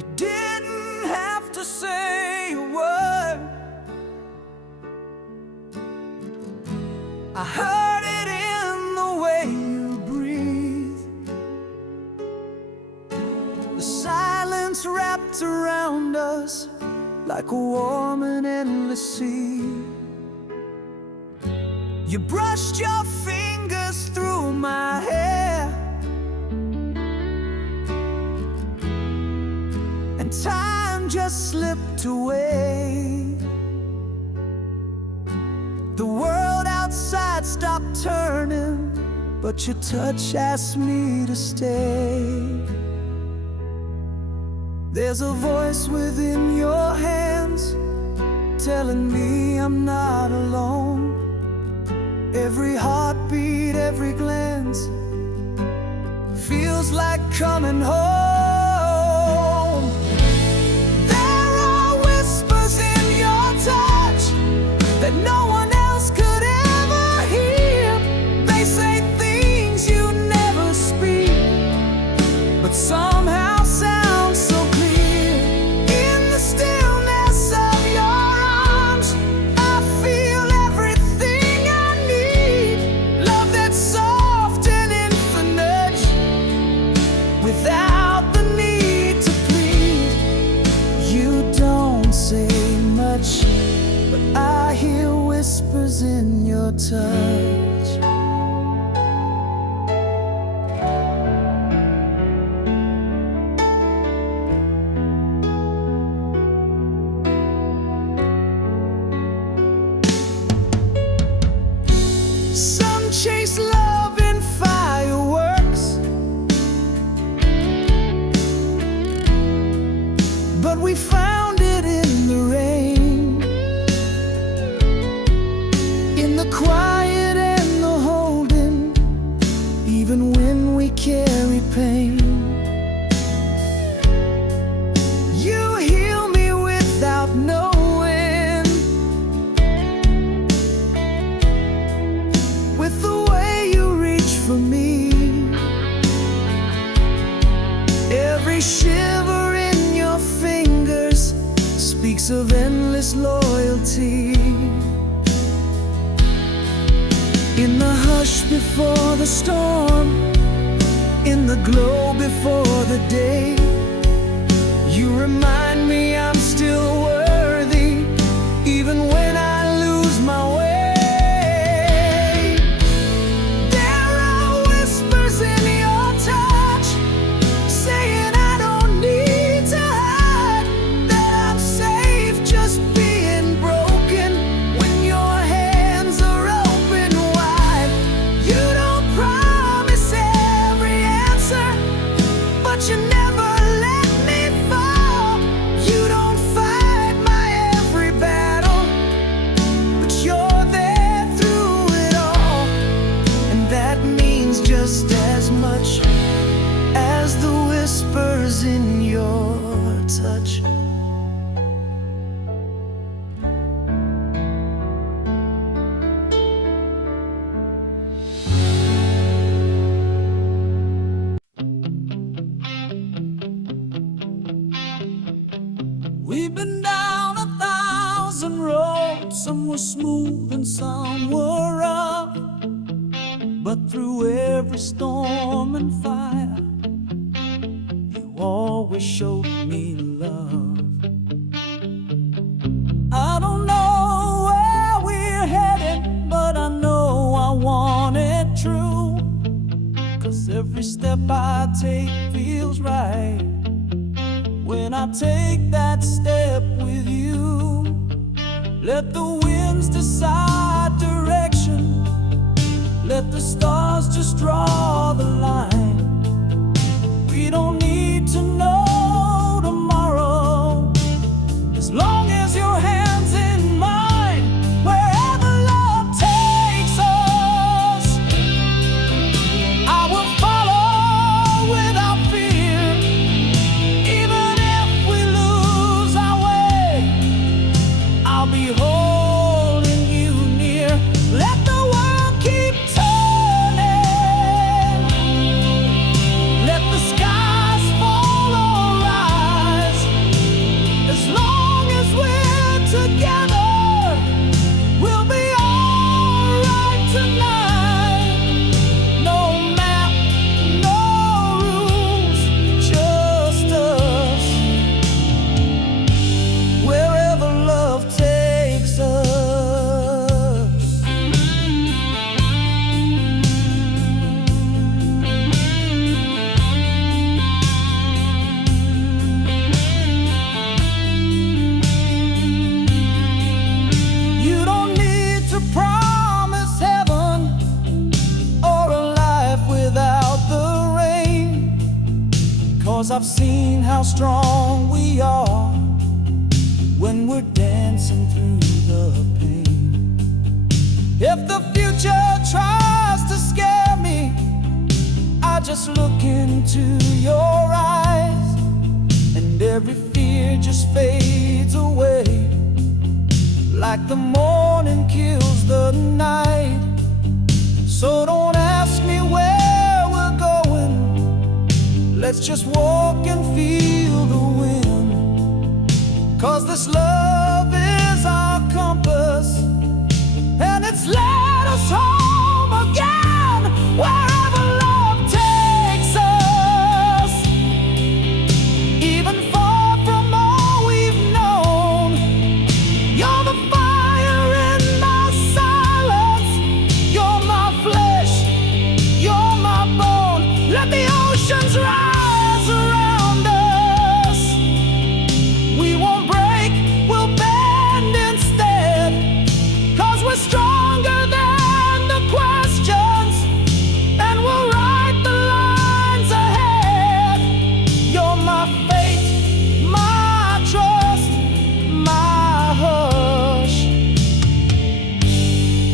You didn't have to say a word. I heard it in the way you breathe. The silence wrapped around us like a warm and endless sea. You brushed your fingers through my hair, and time just slipped away. The world outside stopped turning, but your touch asked me to stay. There's a voice within your hands telling me I'm not alone. Every heartbeat, every glance feels like coming home. There are whispers in your touch that no one else could ever hear. They say things you never speak, but somehow sound so clear. In the stillness of your arms, I feel everything I need. Love that's soft and infinite, without the need to plead. You don't say much, but I hear whispers in your touch. Some chase love in fireworks, but we found it in the rain, in the quiet and the holding, even when we carry pain. You heal me without knowing, with the way you reach for me. Every shiver in your fingers speaks of endless loyalty. In the hush before the storm, in the glow before the day, you remind me I'm still worthy, even when I lose my way. There are whispers in your touch saying I don't need to hide, that I'm safe just being broken when your hands are open wide. You don't promise every answer, but you never let me fall. You don't fight my every battle, but you're there through it all. And that means just as much as the whispers in your touch. We've been down 1,000 roads, some were smooth and some were rough, but through every storm and fire, you always showed me love. I don't know where we're headed, but I know I want it true, 'cause every step I take feels right when I take that step with you. Let the winds decide direction, let the stars just draw the line. We don't need to know tomorrow, as long as your hand's in mine. Wherever love takes us, I will follow without fear. Even if we lose our way, I'll be holding you near. Let the world keep turning, I've seen how strong we are when we're dancing through the pain. If the future tries to scare me, I just look into your eyes, and every fear just fades away, like the morning kills the night. So don't ask me where we're going, let's just walk and feel the wind. 'Cause this love is our compass, and it's led us home again, wherever love takes us. Even far from all we've known, you're the fire in my silence, you're my flesh, you're my bone. Let the oceans rise around us. We won't break, we'll bend instead, 'cause we're stronger than the questions, and we'll write the lines ahead. You're my faith, my trust, my hush,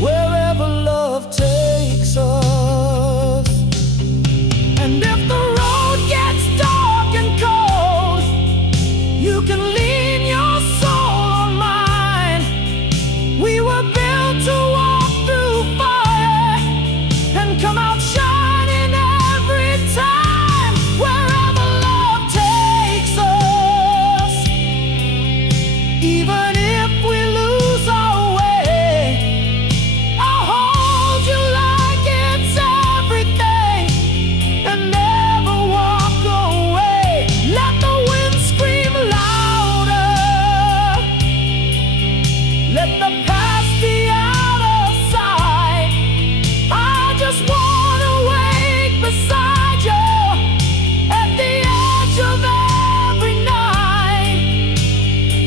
wherever love takes us. And if the road gets dark and cold, you can lean your soul on mine. We were built to walk through fire and come out shining every time, wherever love takes us. Even if we lose our way, I'll hold you like it's everything and never walk away. Let the wind scream louder, let the past be out of sight. I just wanna wake beside you at the edge of every night.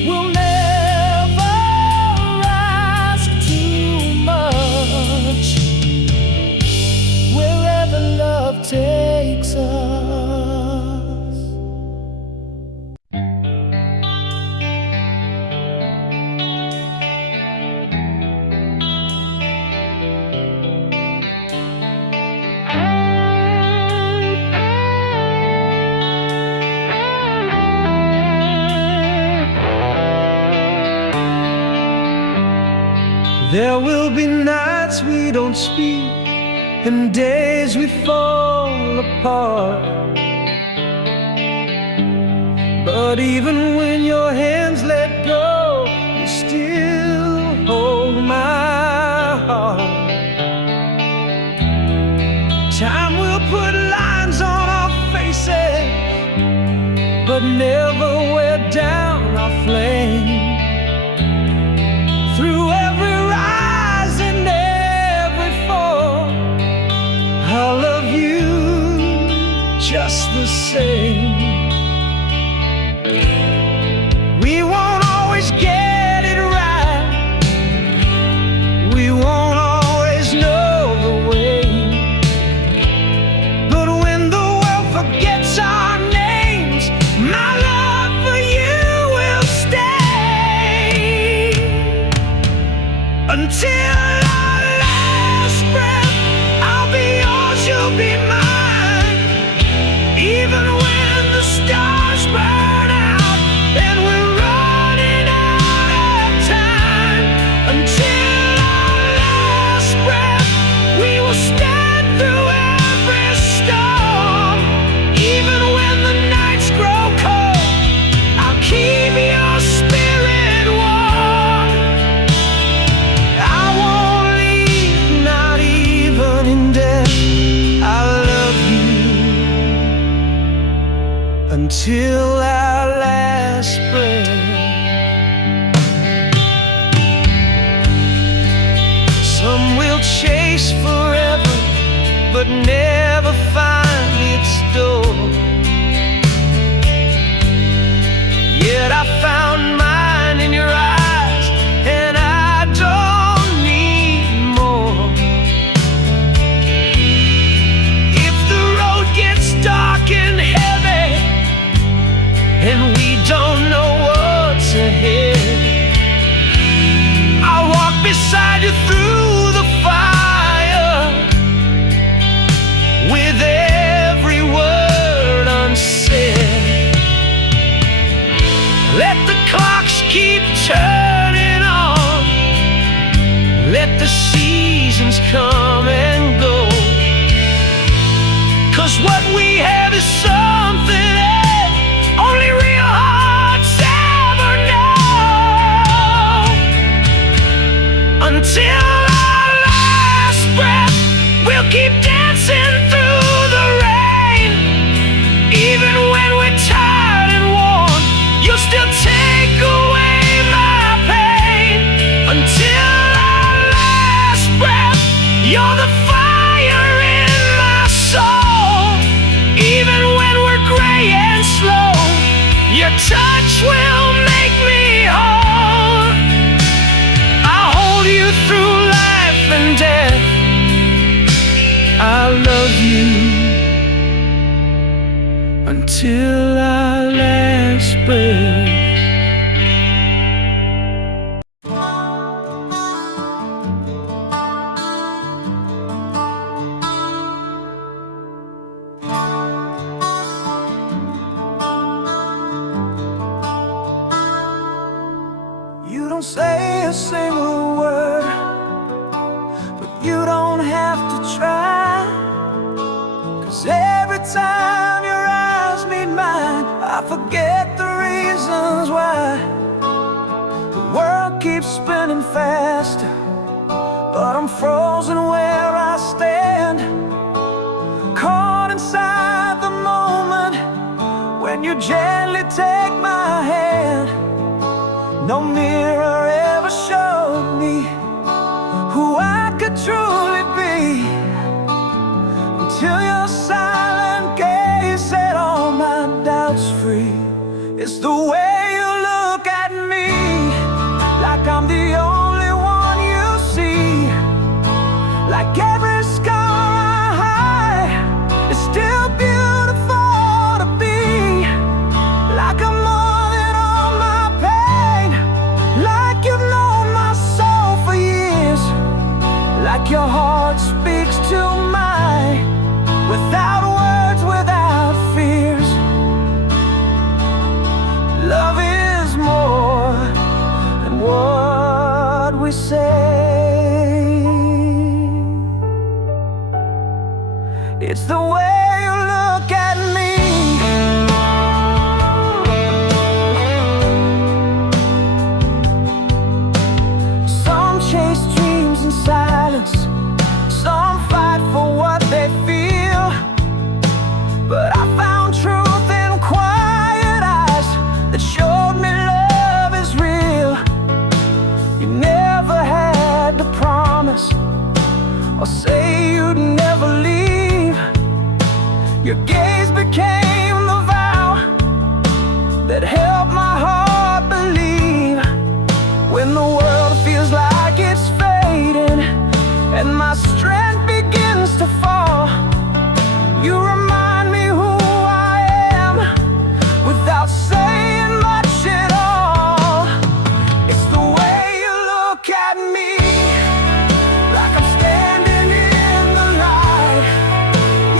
We'll never ask too much, wherever love takes us. There will be nights we don't speak, and days we fall apart. But even when your hands let go, you still hold my heart. Time will put lines on our faces, but never wear down our flame. Through every rise and every fall, I'll love you just the same. We won't always get it right, we won't always know the way, but when the world forgets our names, my love for you will stay. Until our last breath, I'll be yours, you'll be mine. Even when the stars burn out and we're running out of time, until our last breath, we will stand through every storm. Even when the nights grow cold, I'll keep your spirit warm. I won't leave, not even in death. I love you until our last breath. Some will chase forever, but never find its door. Yet I found mine in your eyes, and I don't need more. If the road gets dark and heavy, seasons come and go. 'Cause what we have is something that only real hearts ever know. Until our last breath, we'll keep dancing through the rain. Even when we're tired and worn, you'll still take away my pain. Until our last breath, you're the fire in my soul. Even when we're gray and slow, your touch will make me whole. I'll hold you through life and death. I love you until our last breath. You don't say a single word, but you don't have to try. 'Cause every time your eyes meet mine, I forget the reasons why. The world keeps spinning faster, but I'm frozen where I stand, caught inside the moment when you gently take my hand. No mirror ever showed me who I could truly be, until your silent gaze set all my doubts free. It's the way you look at me, like I'm the only one you see. Like every scar I hide is still beautiful to be. Like I'm more than all my pain. Like you've known my soul for years. Like your heart speaks to mine, without words, without fears. Love is more than what we say. It's the way you look at me. Some chase dreams in silence, some fight for what they feel. But I found truth in quiet eyes that showed me love is real. You never had to promise or say you'd never leave. Your gaze became the vow that helped my heart believe. When the world feels like it's fading and my strength begins to fall, you remind me who I am without saying much at all. It's the way you look at me, like I'm standing in the light.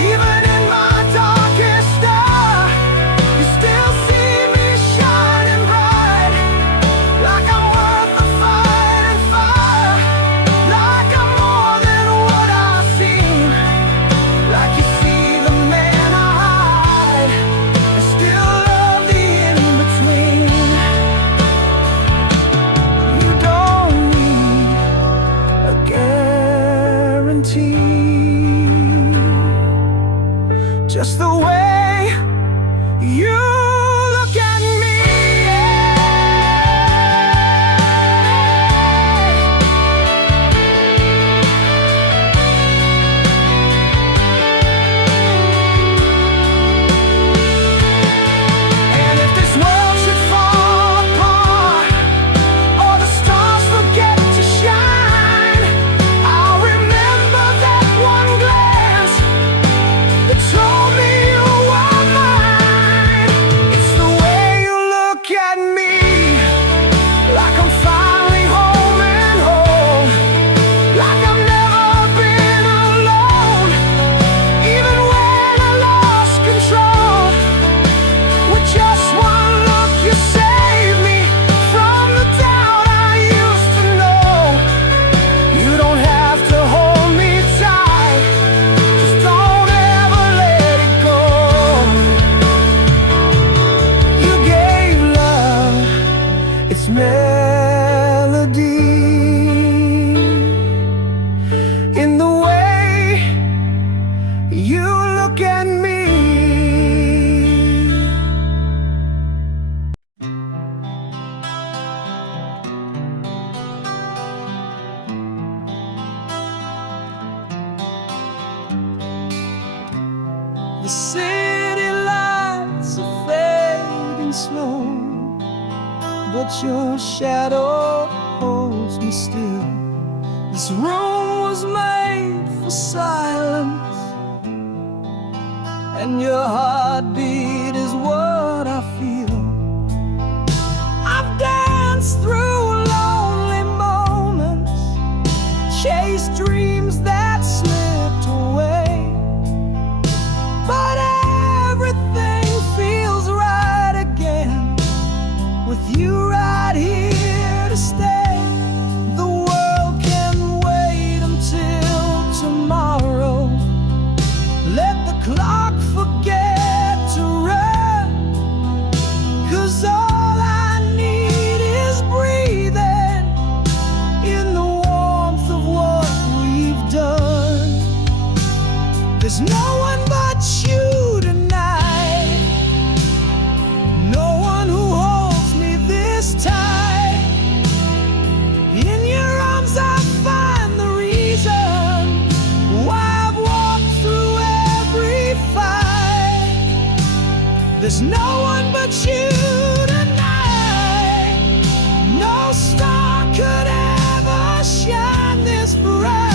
Even in my darkest hour, you still see me melody in the way you look at me. The city lights are fading slow, but your shadow holds me still. This room was made for silence, and your heartbeat is what I feel. I've danced through lonely moments, chased dreams that slipped away, but everything feels right again with you right here to stay. The world can wait until tomorrow. Let the clock forget to run, 'cause all I need is breathing in the warmth of what we've done. There's no one but you tonight, no one who holds me this tight. In your arms I find the reason why I've walked through every fight. There's no one but you tonight. No star could ever shine this bright.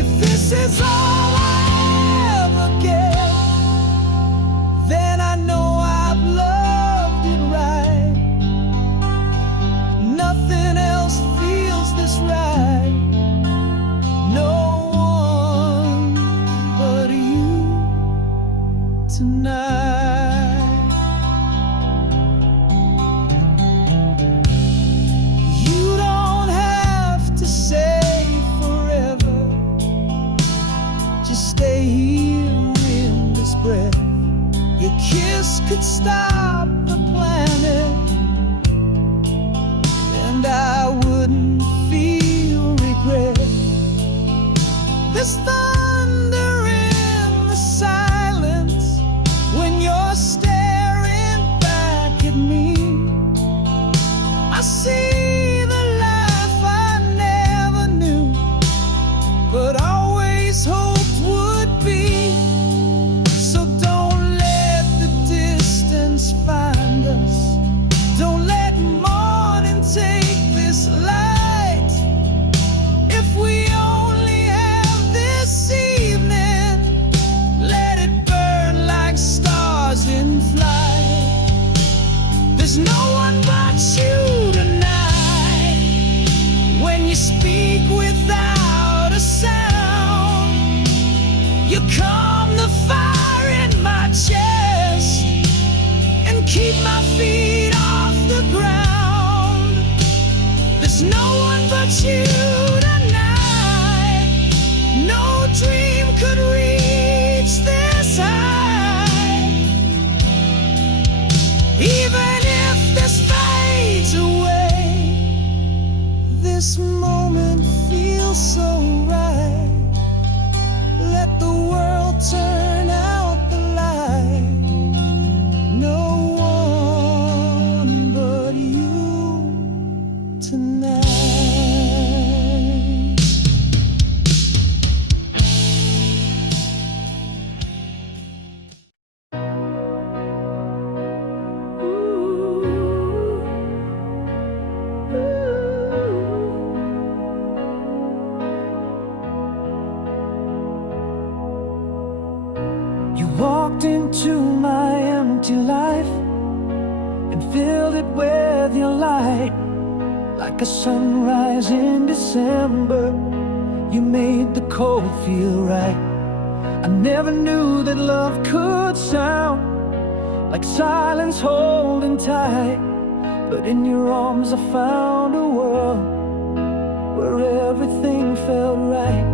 If this is all I ever get, then I know I've loved it right. Nothing else feels this right. No one but you tonight. You don't have to say forever, just stay here in this breath. Your kiss could stop the planet, and I wouldn't feel regret. There's thunder in the silence when you're staring back at me. I see the life I never knew, but always hoped would be. So don't let the distance find us. Don't let morning take this light. If we only have this evening, let it burn like stars in flight. There's no one but you tonight. When you speak without a sound, you calm the fire in my chest and keep my feet off the ground. There's no one but you tonight. No dream could reach this high. Even if this fades away, this moment feels so right. Let the world turn out the light. No one but you tonight. You walked into my empty life and filled it with your light. Like a sunrise in December, you made the cold feel right. I never knew that love could sound like silence holding tight. But in your arms I found a world where everything felt right.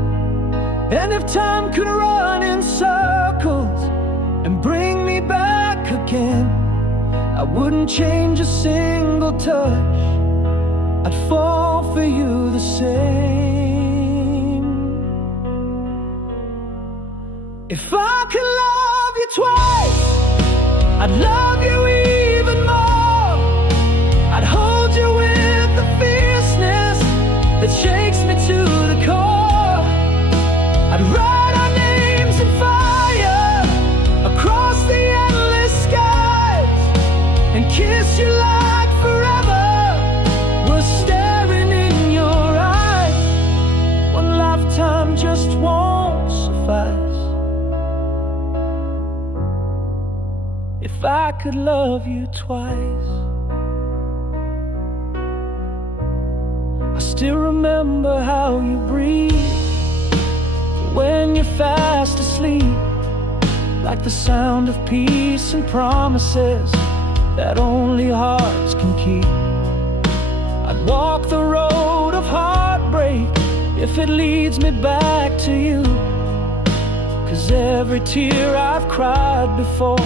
And if time could run in circles and bring me back again, I wouldn't change a single touch. I'd fall for you the same. If I could love you twice, I'd love you even more. I'd hold you with the fierceness that shakes me to the core. I'd write our names in fire across the endless skies and kiss you like forever was staring in your eyes. One lifetime just won't suffice. If I could love you twice. I still remember how you breathe when you're fast asleep, like the sound of peace and promises that only hearts can keep. I'd walk the road of heartbreak if it leads me back to you, 'cause every tear I've cried before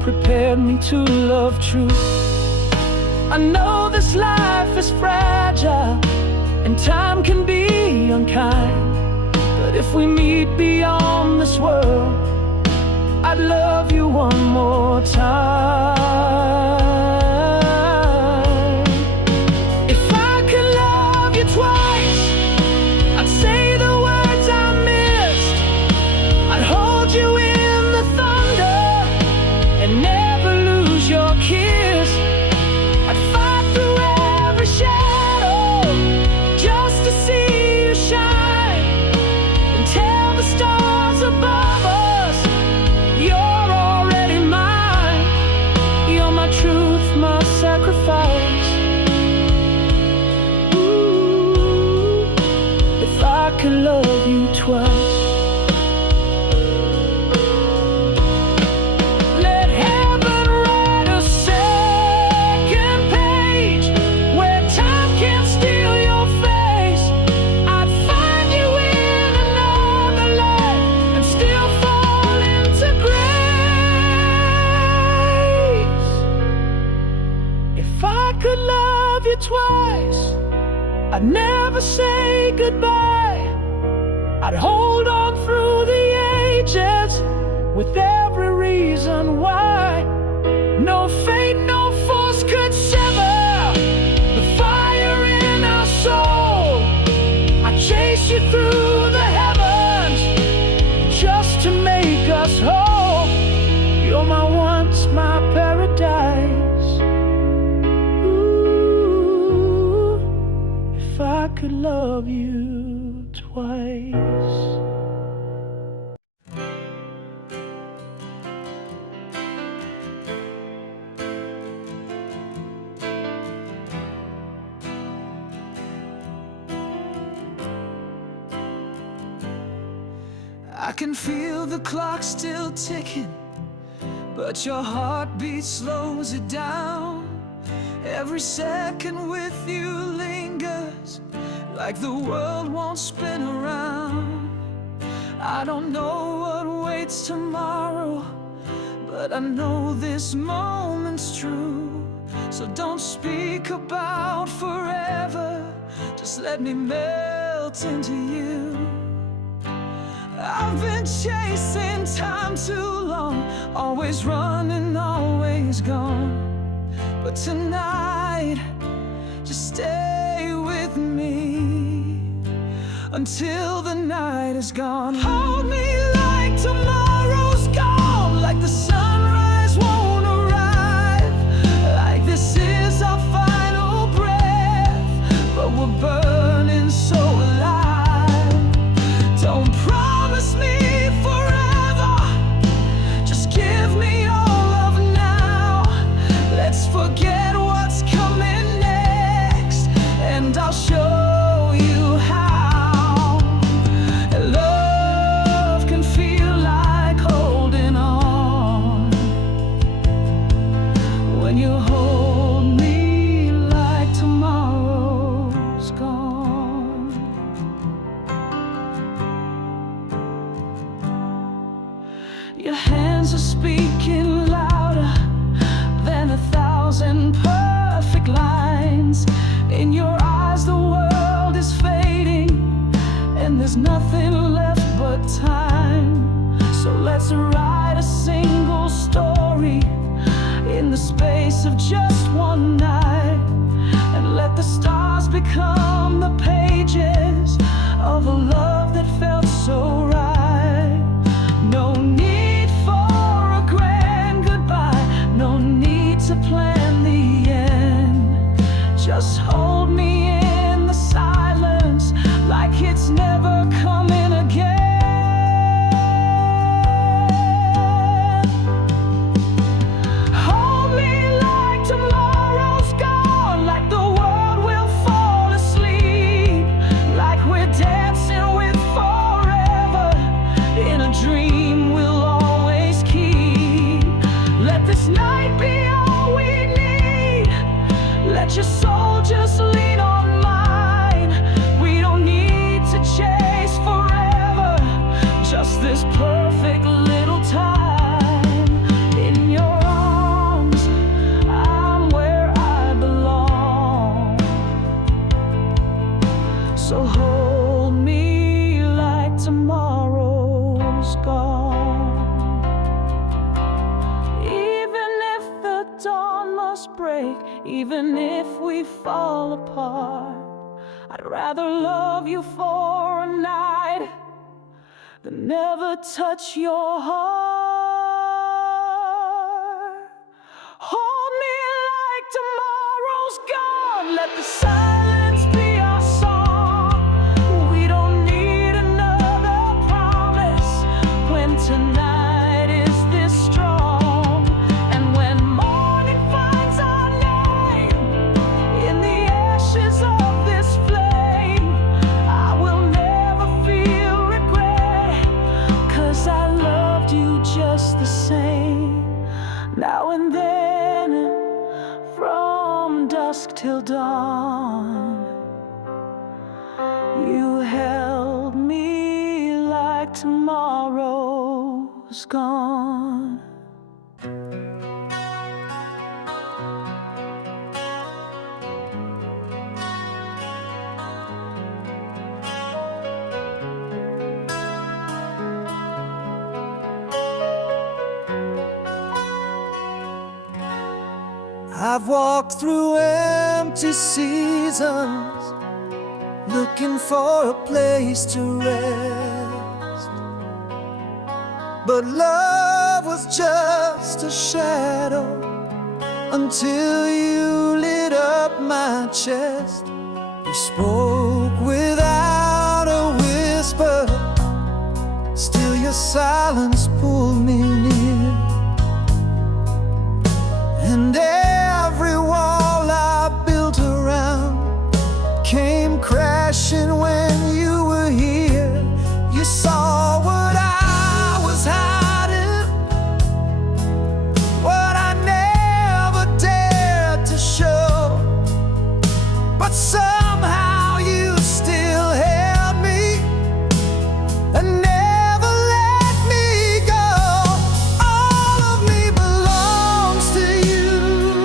prepared me to love true. I know this life is fragile and time can be unkind, but if we meet beyond this world, I'd love you one more time. If I could love you twice, I'd say the words I missed. I'd hold you in the thunder and never lose your kiss. I'd fight through every shadow just to see you shine and tell the stars above us you're already mine. You're my truth, my sacrifice. Ooh, if I could love you twice. Twice, I'd never say goodbye. I'd hold on through the ages with every reason why. No fate, no force could sever the fire in our soul. I'd chase you through the heavens just to make us whole. You're my once, my paradise. If I could love you twice. I can feel the clock still ticking, but your heartbeat slows it down. Every second with you lingers like the world won't spin around. I don't know what waits tomorrow, but I know this moment's true. So don't speak about forever, just let me melt into you. I've been chasing time too long, always running, always gone. But tonight, just stay with me until the night is gone. Hold me like tomorrow's gone, like the sunrise won't arrive, like this is our final breath, but we're burning so alive. Don't promise me forever, just give me all of now. Let's forget what's coming next, and I'll show you how. Love There's nothing left but time. So let's write a single story in the space of just one night, and let the stars become the pages of a love that felt so right. No need for a grand goodbye, no need to plan the end. Just hold me in the silence like it's never coming again. Hold me like tomorrow's gone, like the world will fall asleep, like we're dancing with forever in a dream we'll always keep. Let this night be all we need. Let your soul just lean on mine. We don't need to chase forever, just this perfect little time. In your arms, I'm where I belong. So hold me like tomorrow's gone. Even if the dawn must break, even if we fall apart, I'd rather love you for a night than never touch your heart. Hold me like tomorrow's gone. Let the silence be our song. We don't need another promise when tonight is this strong. And when morning finds our name in the ashes of this flame, I will never feel regret, 'cause I loved you just the same. Now and then, from dusk till dawn, you held me like tomorrow's gone. I've walked through empty seasons, looking for a place to rest. But love was just a shadow until you lit up my chest. You spoke without a whisper, still your silence pulled me near. And every wall I built around came crashing when you were here. You saw what I was hiding, what I never dared to show. But somehow you still held me and never let me go. All of me belongs to you.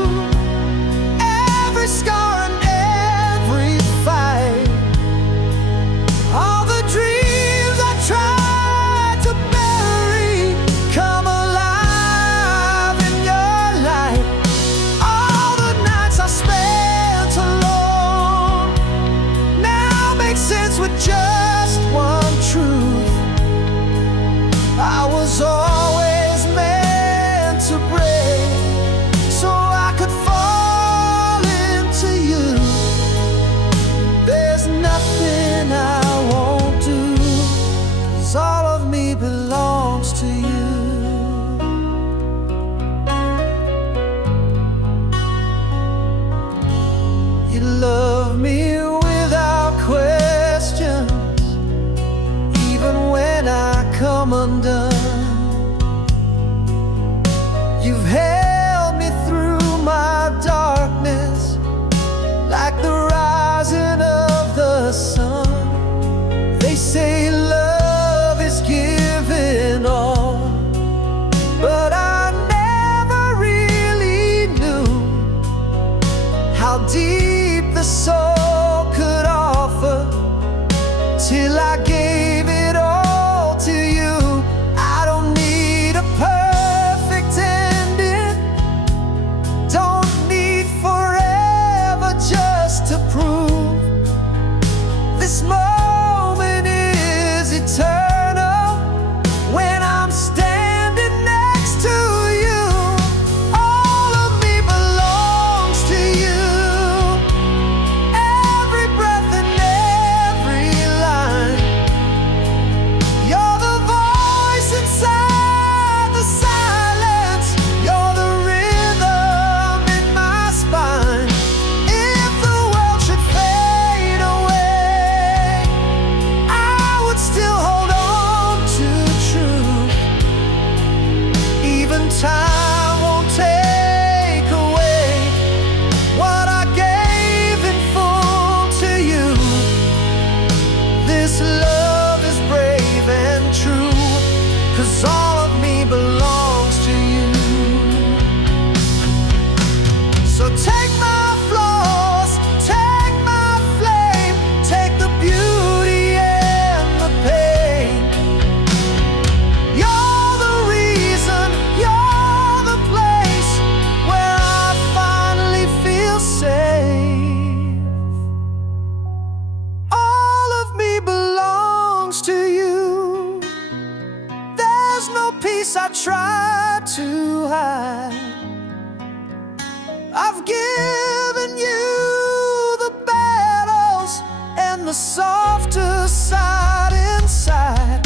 given you the battles and the softer side inside.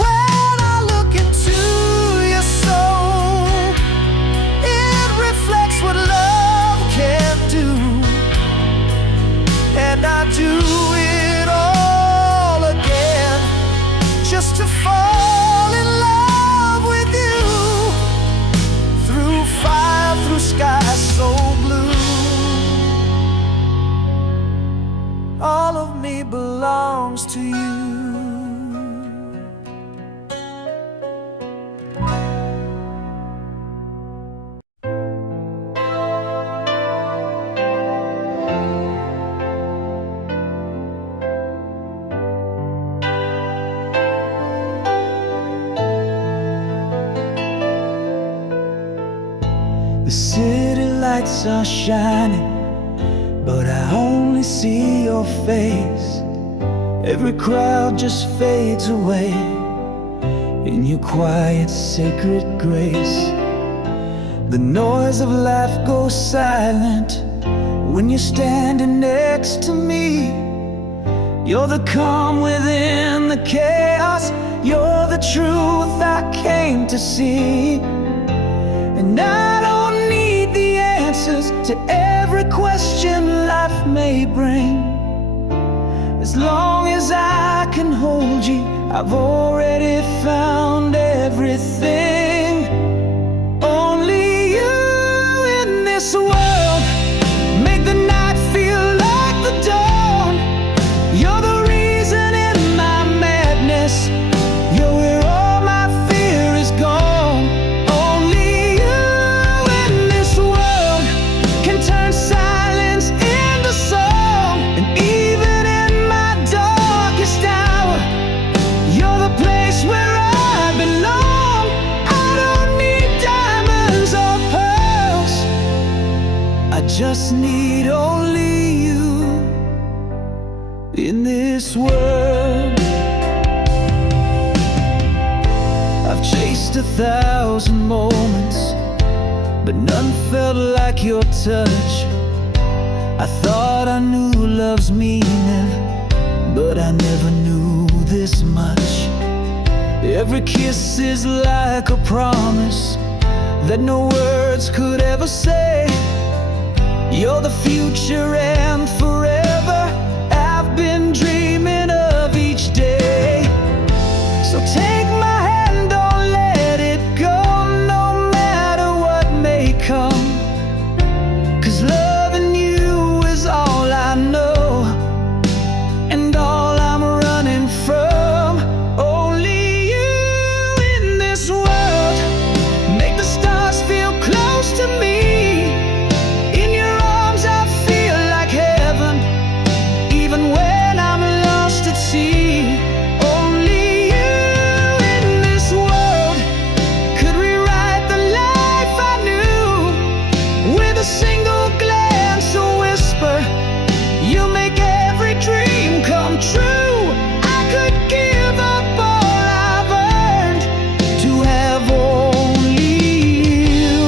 When I look into your soul, it reflects what love can do, and I do it all again just to fall in love with you. Through fire, through skies so blue, all of me belongs to you. The city lights are shining, but I only see your face. Every crowd just fades away in your quiet, sacred grace. The noise of life goes silent when you're standing next to me. You're the calm within the chaos. You're the truth I came to see. And I don't need the answers to every question life may bring. As long as I can hold you, I've already found everything. Only you in this world make the night feel like the dawn. You're the reason in my madness. You're where all my fear is gone. Only you in this world can turn silence into song. And even in my darkest hour, you're the place where I belong. I don't need diamonds or pearls, I just need only you in this world. I've chased 1,000 moments, but none felt like your touch. I thought I knew love's meaning, but I never knew this much. Every kiss is like a promise that no words could ever say. You're the future and forever I've been dreaming of each day. So take my hand, don't let it go, no matter what may come. 'Cause loving you is all I know, and all I'm running from. Only you in this world make the stars feel close to me. In your arms I feel like heaven, even when I'm lost at sea. Only you in this world could rewrite the life I knew. With a single glance, a whisper, you make every dream come true. I could give up all I've earned to have only you.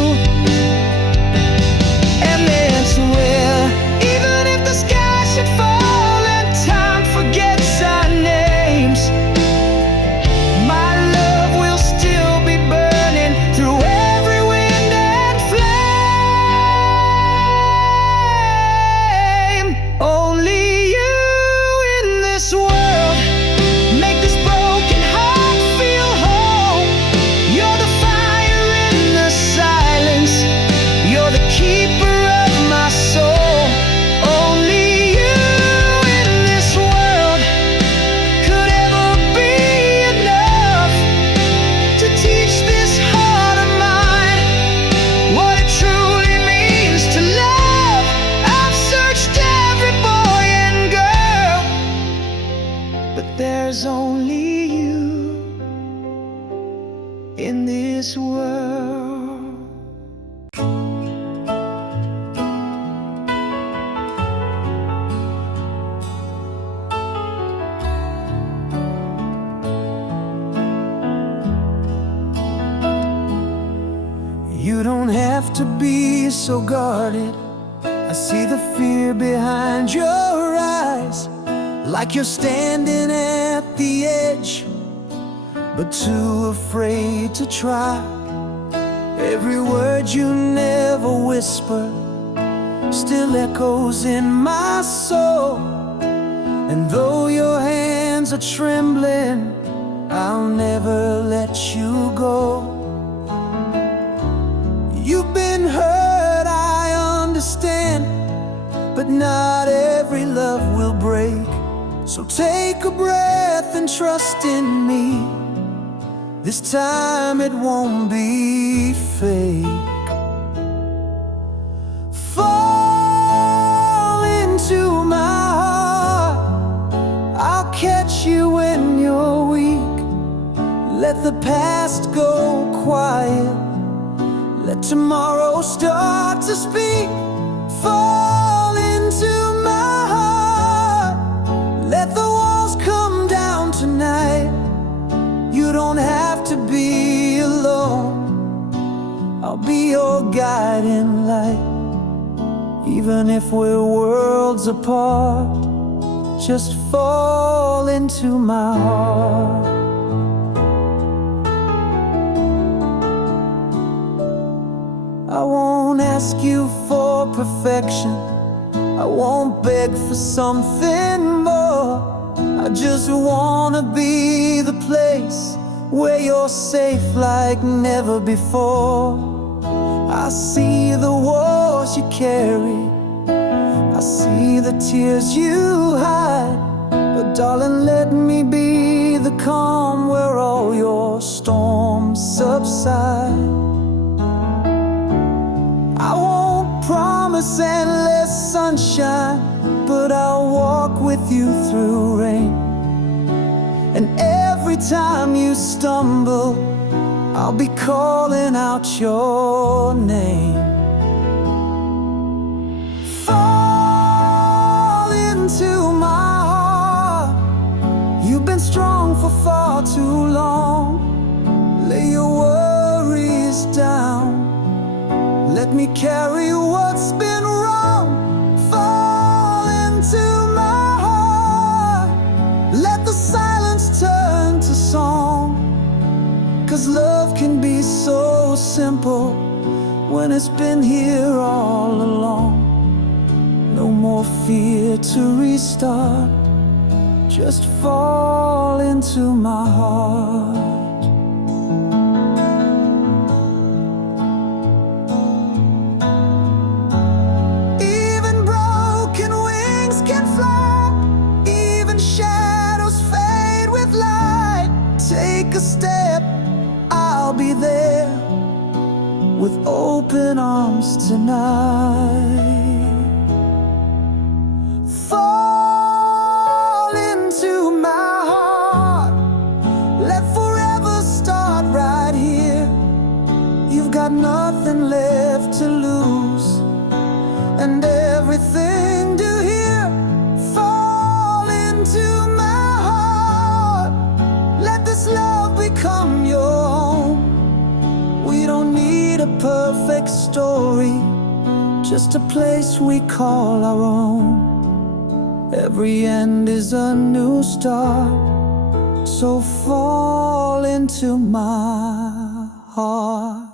And then swear, even if the sky should fall and time forgets our names, my love will still be burning through every wind and flame. Only you in this world make this broken heart feel whole. You're the fire in the silence, you're the keeper of my soul. Only you in this world could ever be enough to teach this heart of mine what it truly means to love. I've searched every boy and girl, but there's only you in this world. You don't have to be so guarded I see the fear behind your eyes, like you're standing at the edge, but too afraid to try. Every word you never whisper still echoes in my soul. And though your hands are trembling, I'll never let you go. You've been hurt, I understand, but not every love will break. So take a breath and trust in me. This time it won't be fake. Fall into my heart, I'll catch you when you're weak. Let the past go quiet, let tomorrow start to speak. Fall into my heart, let the walls come down tonight. You don't have to be alone, I'll be your guiding light. Even if we're worlds apart, just fall into my heart. I won't ask you for perfection, I won't beg for something more. I just wanna be the place where you're safe like never before. I see the wars you carry, I see the tears you hide, but darling, let me be the calm where all your storms subside. I won't promise endless sunshine, but I'll walk with you through rain. And every time you stumble, I'll be calling out your name. Fall into my heart, you've been strong for far too long. Lay your worries down, let me carry what's been wrong. Fall into my heart, let the silence turn to song. 'Cause love can be so simple when it's been here all along. No more fear to restart, just fall into my heart. Take a step, I'll be there with open arms tonight. Fall into my heart, let forever start right here. You've got nothing left to lose and everything to hear. Fall into my heart, let this love become your home. We don't need a perfect story, just a place we call our own. Every end is a new start, so fall into my heart.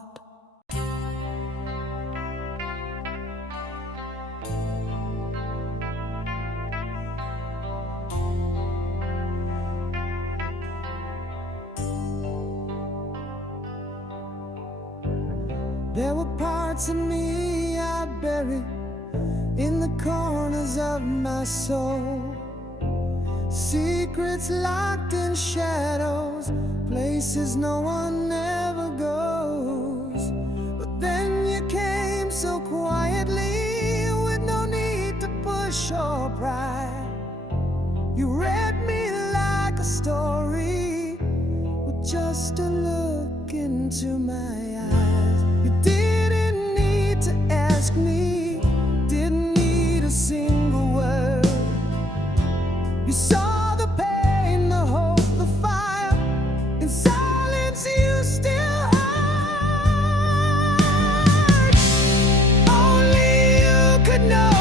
There were parts of me I buried in the corners of my soul, secrets locked in shadows, places no one ever goes. But then you came so quietly, with no need to push or pry. You read me like a story, with just a look into my eyes. You didn't need to ask me, didn't need a single word. You saw the pain, the hope, the fire. In silence you still heard. Only you could know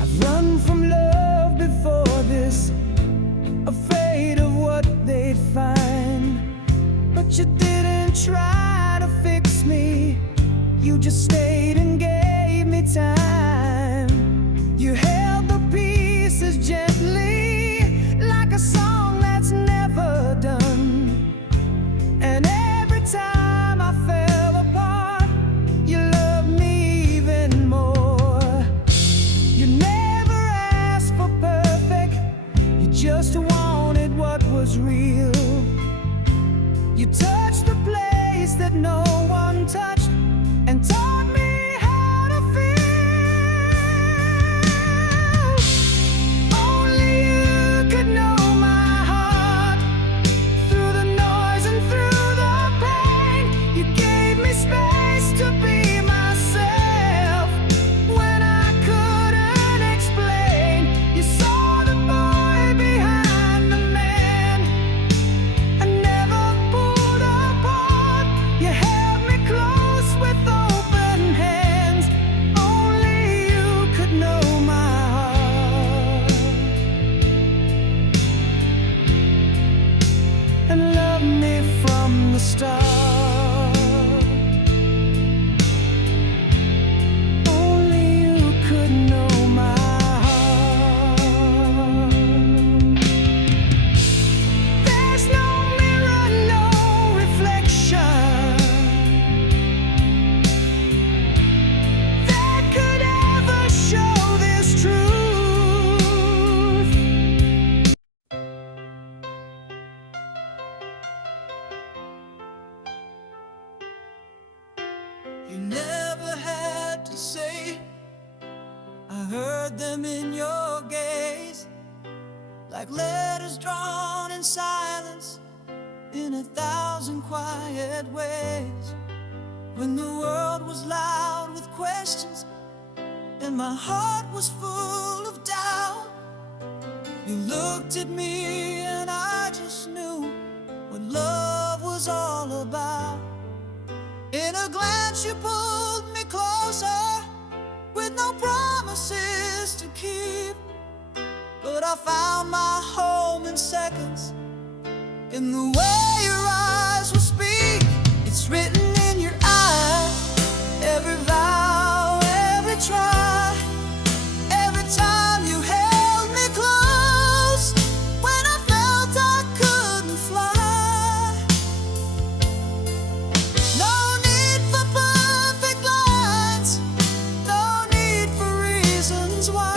I've run from love before this, afraid of what they'd find. But you didn't try to fix me, you just stayed and gave me time. You held the pieces gently, like a song that's never done. And every time I fell apart, you loved me even more. You never asked for perfect, you just wanted what was real. You touched the place that no one touched and taught me how to feel. Only you could know my heart, through the noise and through the pain. You gave me space to be myself when I couldn't explain. You saw the boy behind the man and never pulled apart. You held me close with open hands. Only you could know my heart and love me from the start. Only you could know my heart. There's no mirror, no reflection that could ever show this truth. You never had to say, I heard them in your gaze, like letters drawn in silence, in 1,000 quiet ways. When the world was loud with questions and my heart was full of doubt, you looked at me and I just knew what love was all about. In a glance you pulled me closer, with no promises to keep. But I found my home in seconds, in the way your eyes will speak. It's written in your eyes, every vow, every try, every time you held me close, when I felt I couldn't fly. No need for perfect lines, no need for reasons why.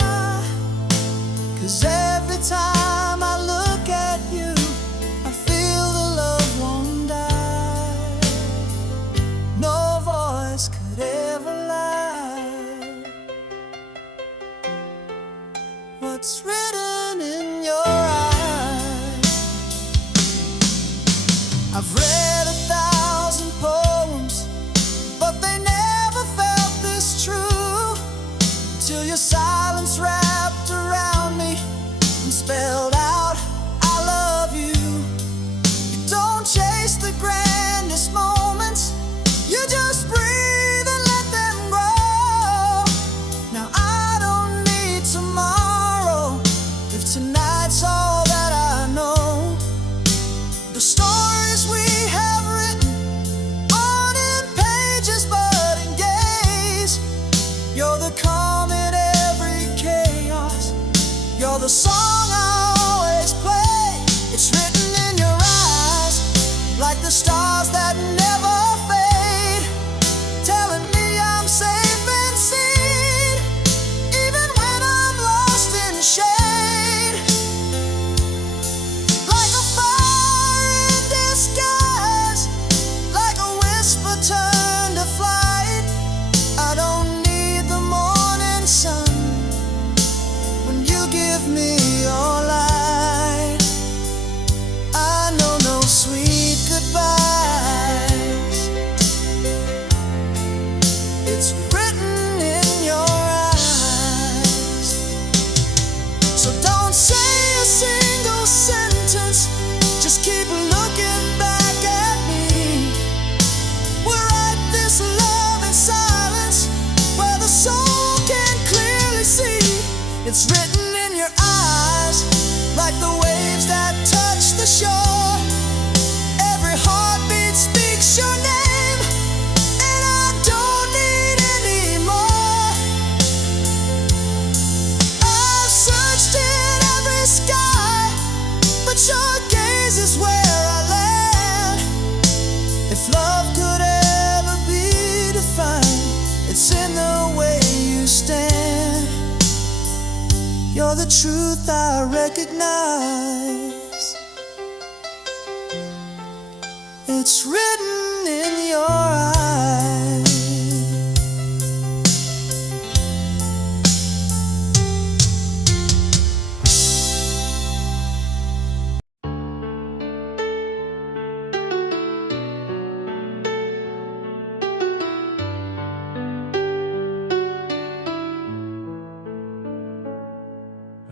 'Cause every time I look at you, I feel the love It's written in your eyes, like the waves that touch the shore. Every heartbeat speaks your name, and I don't need any more. I've searched in every sky, but your gaze is where I land. If love could ever be defined, it's in the way you stand. You're the truth I recognize. It's written in your eyes.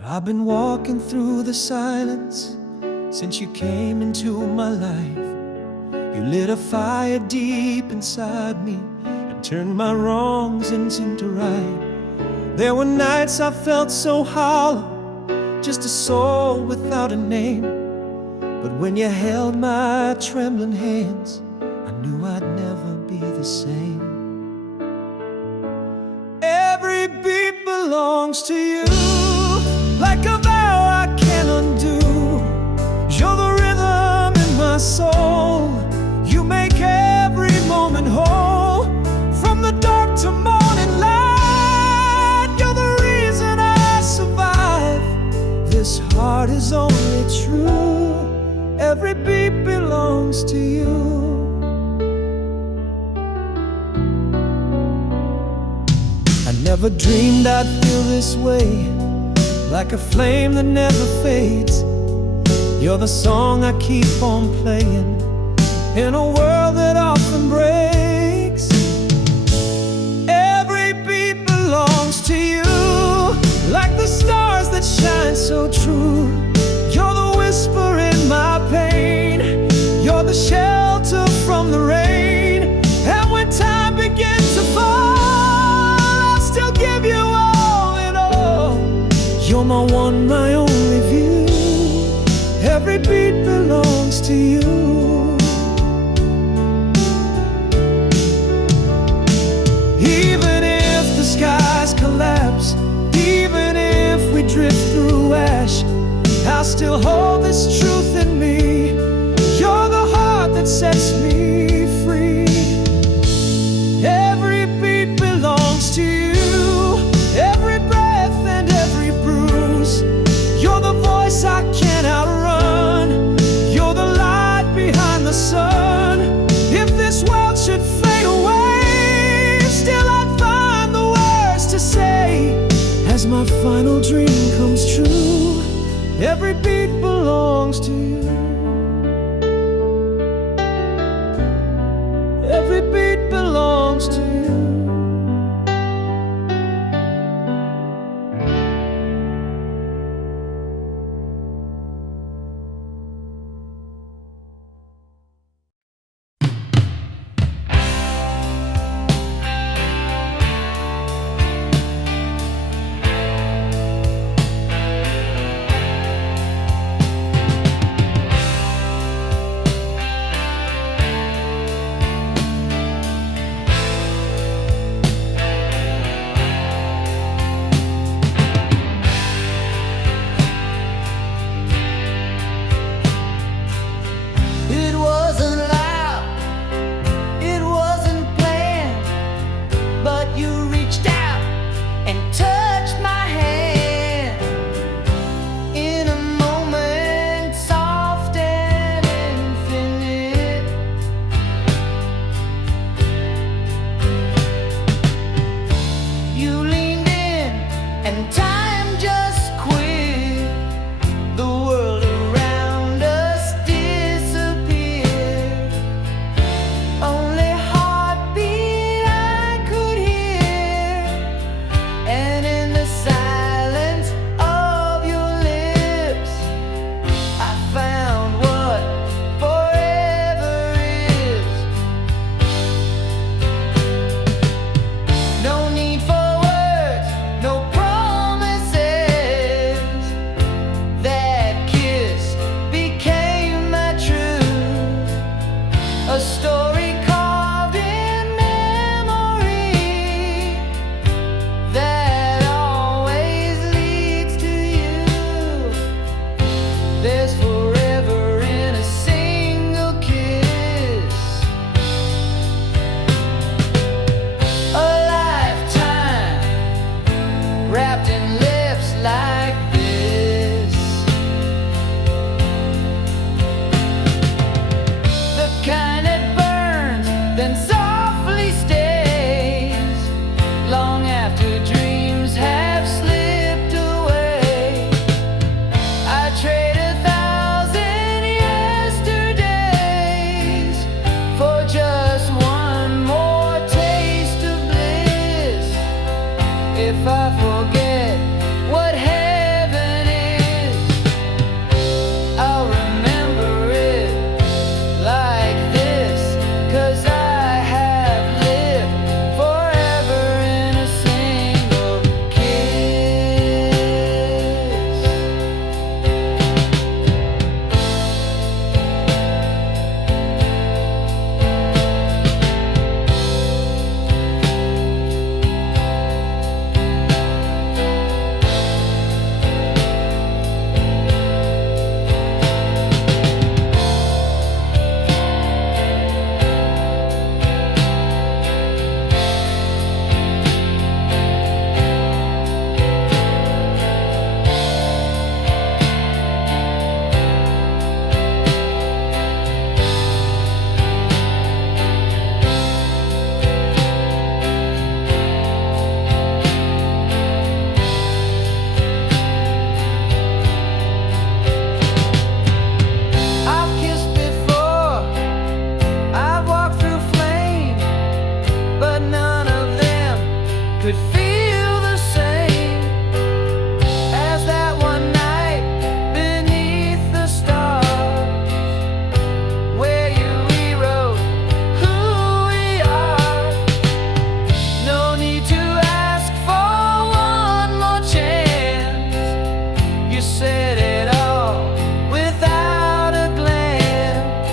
I've been walking through the silence since you came into my life. You lit a fire deep inside me and turned my wrongs into right. There were nights I felt so hollow, just a soul without a name. But when you held my trembling hands, I knew I'd never be the same. Every beat belongs to you, like a vow I can't undo. You're the rhythm in my soul. You make every moment whole. From the dark to morning light, you're the reason I survive. This heart is only true. Every beat belongs to you. I never dreamed I'd feel this way, like a flame that never fades. You're the song I keep on playing in a world that often breaks. Every beat belongs to you, like the stars that shine so true. You're the whisper in my pain. You're the shelter from the rain. And when time begins to fall, I'll still give you all in all. You're my one, my only view. Every beat belongs to you. Even if the skies collapse, even if we drift through ash, I'll still hold this truth in me. You're the heart that sets me free. Every beat belongs to you, every breath and every bruise. You're the voice I can't outrun. You're the light behind the sun. If this world should fade away, still I'd find the words to say as my final dream comes true. Every beat belongs to you. Every beat belongs to you. if I forget what heaven is, I'll remember it like this, 'cause I have lived forever in a single kiss. I've kissed before, I've walked through flame, but none of them could feel the same as that one night beneath the stars, where you rewrote who we are. No need to ask for one more chance. You said it all without a glance.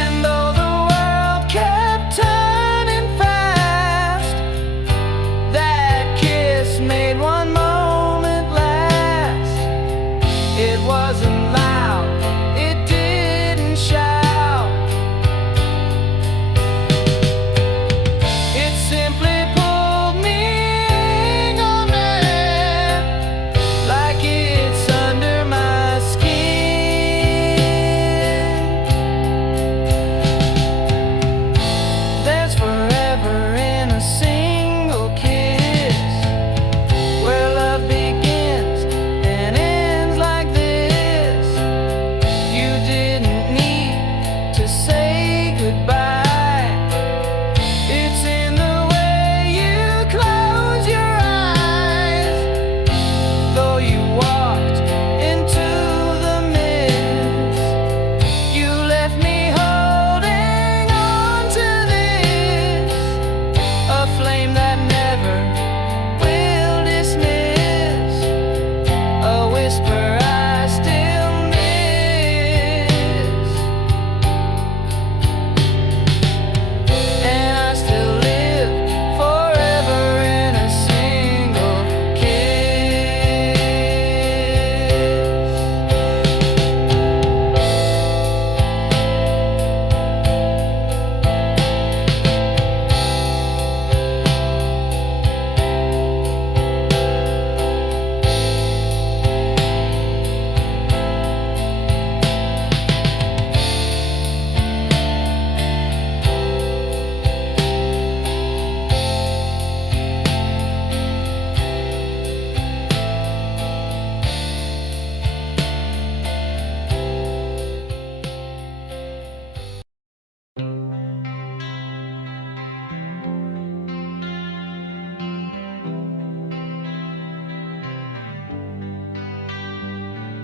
And though the world kept turning fast, that kiss made one moment last. It wasn't loud, it didn't shout. It simply pulled me in on it, like it's under my skin. There's forever in a single kiss, where love begins and ends like this. You didn't need to say goodbye. It's in the way you close your eyes. Though you walked into the mist, you left me holding on to this, a flame that never will dismiss, a whisper I still miss. And I still live forever in a single kiss.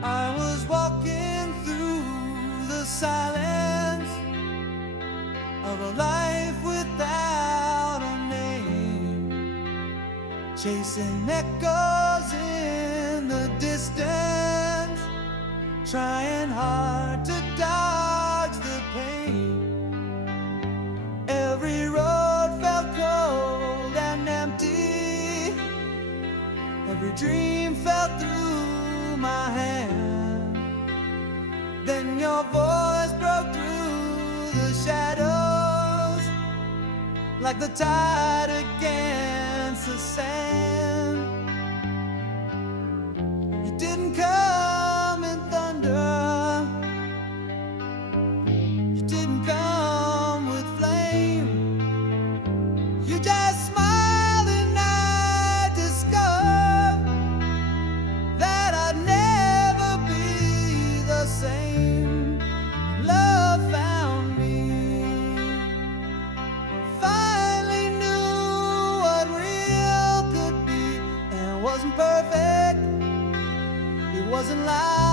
I was walking through the silence of a life without a name, chasing echoes in the distance, trying hard to dodge the pain. Every road felt cold and empty, every dream fell through my hand. Then your voice broke through the shadows, like the tide against the sand. You didn't come in thunder, you didn't come with flame. You just smiled and I discovered that I'd never be the same. Love found me, finally knew what real could be. wasn't loud.